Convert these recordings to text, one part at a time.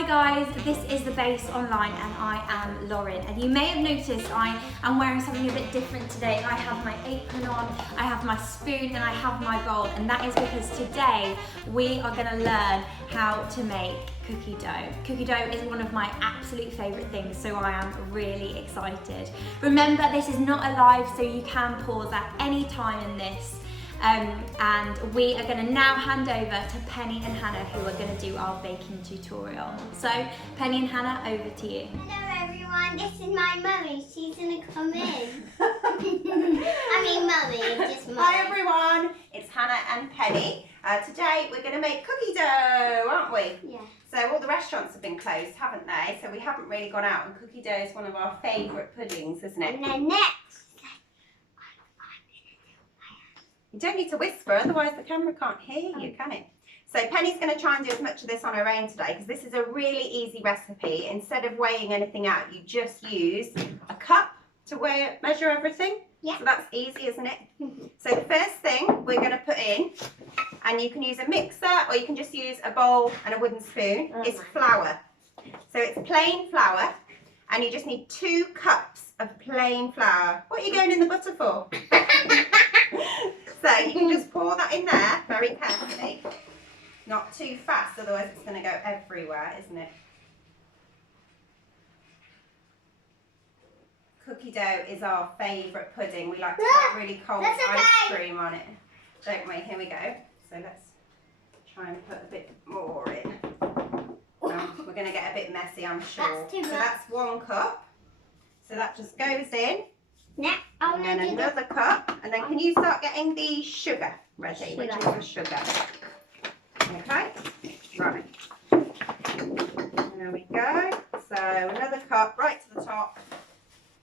Hi guys, this is The Base Online and I am Lauren, and you may have noticed I am wearing something a bit different today. I have my apron on, I have my spoon and I have my bowl, and that is because today we are going to learn how to make cookie dough. Cookie dough is one of my absolute favourite things, so I am really excited. Remember, this is not a live, so you can pause at any time in this. And we are going to now hand over to Penny and Hannah, who are going to do our baking tutorial. So, Penny and Hannah, over to you. Hello everyone, this is my mummy. She's going to come in. I mean mummy, just mummy. Hi everyone, it's Hannah and Penny. Today we're going to make cookie dough, aren't we? Yeah. So all the restaurants have been closed, haven't they? So we haven't really gone out, and cookie dough is one of our favourite puddings, isn't it? And then next. You don't need to whisper, otherwise the camera can't hear you, can it? So Penny's going to try and do as much of this on her own today, because this is a really easy recipe. Instead of weighing anything out, you just use a cup to measure everything. Yeah. So that's easy, isn't it? So the first thing we're going to put in, and you can use a mixer or you can just use a bowl and a wooden spoon, is flour. So it's plain flour, and you just need 2 cups of plain flour. What are you going in the butter for? So you can just pour that in there very carefully, not too fast, otherwise it's going to go everywhere, isn't it? Cookie dough is our favourite pudding. We like to put really cold ice cream on it, don't we? Here we go. So let's try and put a bit more in. We're going to get a bit messy, I'm sure. That's too much. So that's 1 cup. So that just goes in. Next, And then another cup, and then can you start getting the sugar ready, which is the sugar. Okay, right. There we go. So another cup right to the top,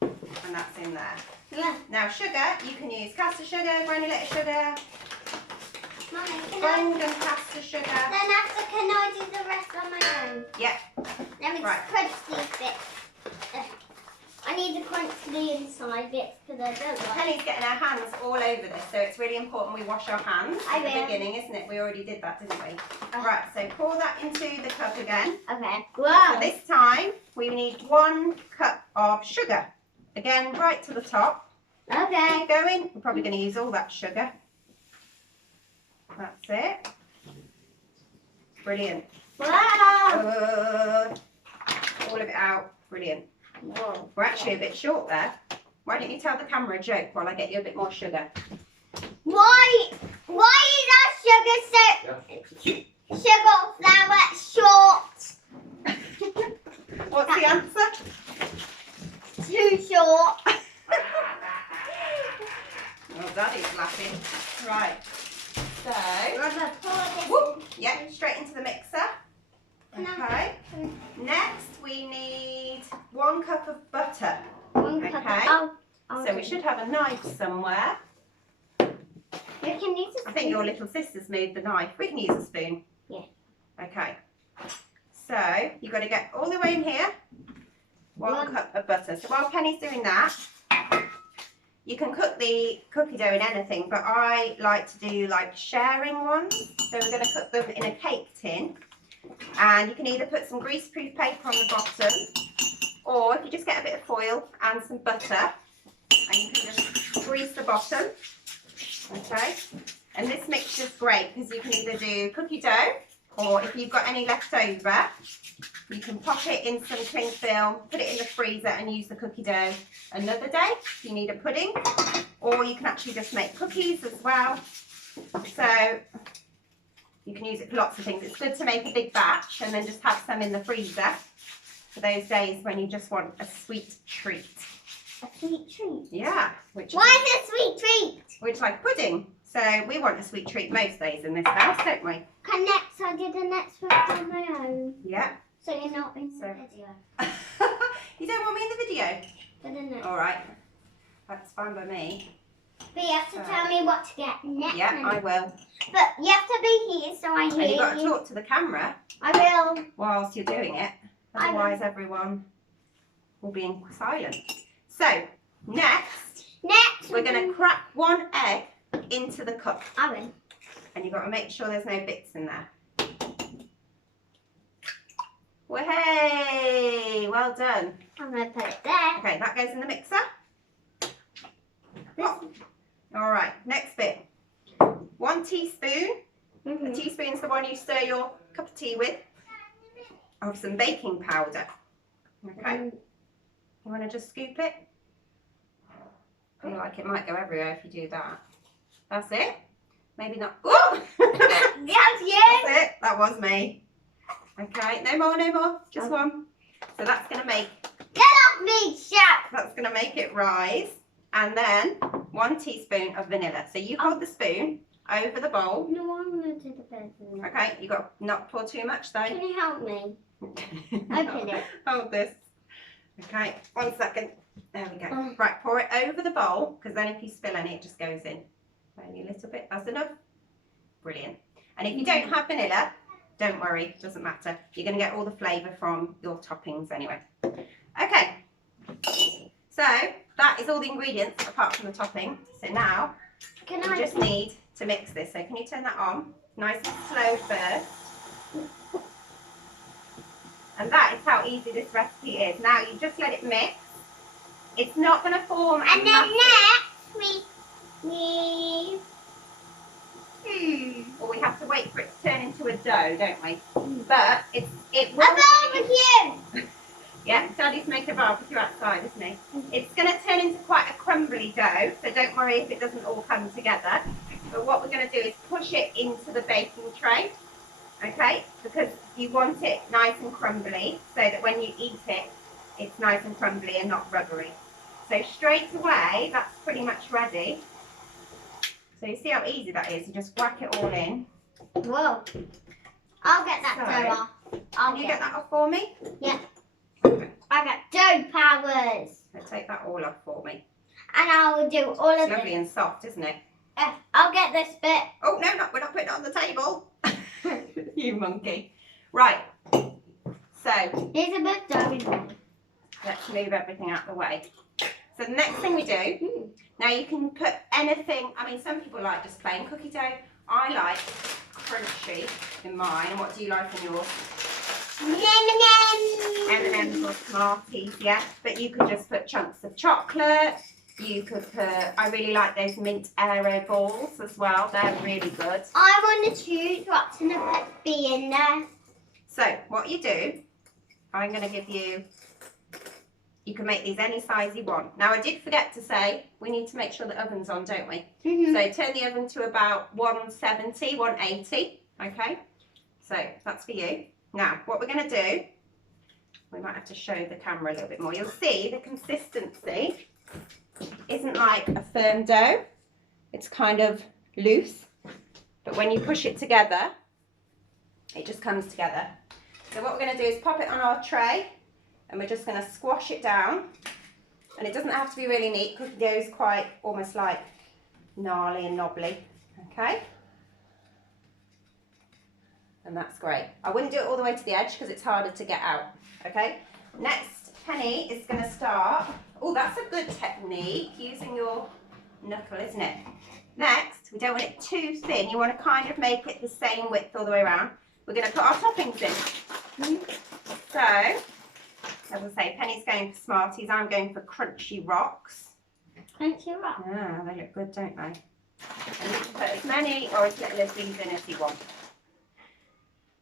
and that's in there. Yeah. Now sugar, you can use caster sugar, granulated sugar, Mummy, blend and caster sugar. Then after, can I do the rest on my own? Yeah. Let me Right. just crunch these bits. I need to crunch the inside bits because I don't like. Penny's getting her hands all over this, so it's really important we wash our hands at the will. beginning, isn't it? We already did that, didn't we? Right, so pour that into the cup again. Okay. So Wow. this time we need 1 cup of sugar. Again, right to the top. Okay. Keep going. We're probably going to use all that sugar. That's it. Brilliant. Wow. All of it out. Brilliant. Whoa. We're actually a bit short there. Why don't you tell the camera a joke while I get you a bit more sugar? Why is our sugar flour short? What's the answer? Too short. Oh, Daddy's laughing. Right. So, Mother, pour this whoop, yeah, straight into the mixer. in. Okay. Next, we need 1 cup of butter. One cup. Okay. Oh, So we should have a knife somewhere. You can use a I think your little sister's moved the knife. We can use a spoon. Yeah. Okay. So you've got to get all the way in here. 1 cup of butter. So while Penny's doing that, you can cook the cookie dough in anything, but I like to do like sharing ones. So we're going to cook them in a cake tin. And you can either put some greaseproof paper on the bottom, or if you just get a bit of foil and some butter, and you can just grease the bottom. Okay, and this mixture's great because you can either do cookie dough, or if you've got any left over, you can pop it in some cling film, put it in the freezer and use the cookie dough another day if you need a pudding, or you can actually just make cookies as well. So you can use it for lots of things. It's good to make a big batch and then just have some in the freezer for those days when you just want a sweet treat. A sweet treat. Yeah. Why is it a sweet treat? Which like pudding. So we want a sweet treat most days in this house, don't we? Can next I do the next one on my own? Yeah. So you're not in the video. You don't want me in the video? For the next. All right. That's fine by me. But you have to tell me what to get next. Yeah, I will. But you have to be here so I hear And you've got to you. talk to the camera I will. whilst you're doing it. Otherwise everyone will be in silent. So, next, we're going to crack 1 egg into the cup. I will. And you've got to make sure there's no bits in there. Well, hey, well done. I'm going to put it there. Okay, that goes in the mixer. This, All right, next bit. 1 teaspoon. A teaspoon's the one you stir your cup of tea with, of some baking powder. Okay. You want to just scoop it? I feel like it might go everywhere if you do that. That's it. Maybe not. Oh! That's you. That's it. That was me. Okay, no more, no more. Just one. So that's going to make. Get off me, chef. That's going to make it rise. And then 1 teaspoon of vanilla. So you hold the spoon over the bowl. No, I'm going to do the first one. Okay, you got to not pour too much though. Can you help me? Open it. Hold this. Okay, 1 second. There we go. Right, pour it over the bowl, because then if you spill any, it just goes in. Only a little bit. That's enough. Brilliant. And if you don't have vanilla, don't worry. It doesn't matter. You're going to get all the flavour from your toppings anyway. Okay. So that is all the ingredients apart from the topping. So now Can you I just need to mix this. So can you turn that on? Nice and slow first. And that is how easy this recipe is. Now you just let it mix. It's not going to form a And then massive... next we Well, we have to wait for it to turn into a dough, don't we? But it will... a barbecue. Yeah, Daddy's making a barbecue outside, isn't he? It's going to turn into quite a crumbly dough, so don't worry if it doesn't all come together. But what we're going to do is push it into the baking tray, okay? Because you want it nice and crumbly, so that when you eat it, it's nice and crumbly and not rubbery. So straight away, that's pretty much ready. So you see how easy that is? You just whack it all in. Whoa. I'll get that dough off. Can you get that off for me? Yeah. I got dough powers. So take that all off for me. And I will do all of It's lovely this. and soft, isn't it? I'll get this bit. Oh, no, we're not putting it on the table. You monkey. Right. So, Here's a bit of dough in there. let's move everything out the way. So the next thing we do, now you can put anything, I mean, some people like just plain cookie dough. I like crunchy in mine. And what do you like in yours? M&M's or Smarties, yeah. But you could just put chunks of chocolate. You could put, I really like those mint aero balls as well. They're really good. I want to choose what's going to be in there. So what you do, I'm going to give you, you can make these any size you want. Now I did forget to say, we need to make sure the oven's on, don't we? So turn the oven to about 170, 180, okay? So that's for you. Now what we're going to do, we might have to show the camera a little bit more. You'll see the consistency isn't like a firm dough. It's kind of loose, but when you push it together, it just comes together. So what we're going to do is pop it on our tray, and we're just going to squash it down. And it doesn't have to be really neat. Cookie dough is quite almost like gnarly and knobbly. Okay. And that's great. I wouldn't do it all the way to the edge because it's harder to get out. Okay. Next, Penny is going to start. Oh, that's a good technique, using your knuckle, isn't it? Next, we don't want it too thin. You want to kind of make it the same width all the way around. We're going to put our toppings in. So, as I say, Penny's going for Smarties. I'm going for Crunchy Rocks. Crunchy Rocks. Ah, they look good, don't they? And you can put as many or as little of these in as you want.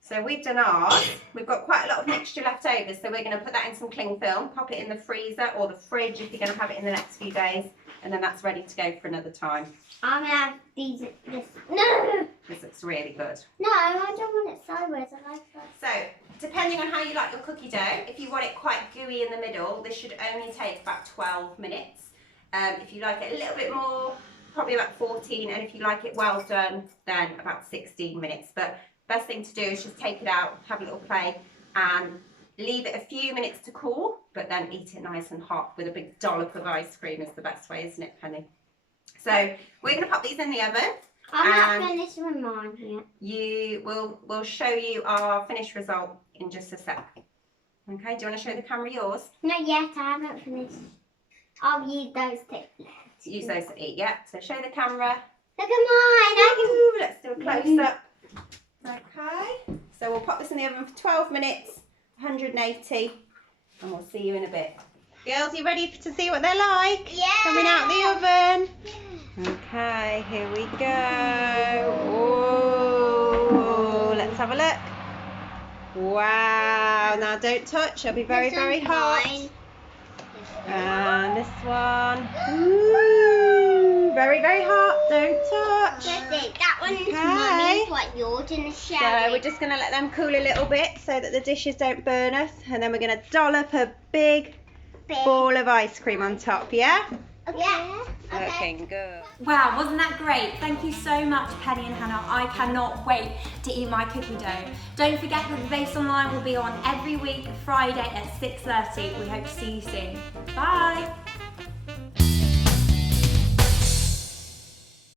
So we've done ours. We've got quite a lot of mixture left over, so we're going to put that in some cling film, pop it in the freezer or the fridge if you're going to have it in the next few days, and then that's ready to go for another time. I'm going to have these, no! This looks really good. No, I don't want it sideways, I like that. So, depending on how you like your cookie dough, if you want it quite gooey in the middle, this should only take about 12 minutes. If you like it a little bit more, probably about 14, and if you like it well done, then about 16 minutes. But best thing to do is just take it out, have a little play, and leave it a few minutes to cool, but then eat it nice and hot with a big dollop of ice cream is the best way, isn't it, Penny? So we're going to pop these in the oven. I'm not finished with mine yet. We'll show you our finished result in just a sec. Okay, do you want to show the camera yours? Not yet, I haven't finished. I'll use those to eat. Use those to eat, yeah. So show the camera. Look at mine! Ooh, let's do a close up. Okay, so we'll pop this in the oven for 12 minutes 180, and we'll see you in a bit. Girls, you ready to see what they're like? Yeah. Coming out the oven. Okay, here we go. Oh, let's have a look. Wow, now don't touch, it'll be very, very hot. And this one. Ooh, very, very hot, don't touch. That one's Mummy's, what yours in the shower. So we're just going to let them cool a little bit so that the dishes don't burn us, and then we're going to dollop a big ball of ice cream on top, yeah? Yeah. Looking good. Wow, wasn't that great? Thank you so much, Penny and Hannah. I cannot wait to eat my cookie dough. Don't forget that the Base Online will be on every week, Friday at 6:30. We hope to see you soon. Bye.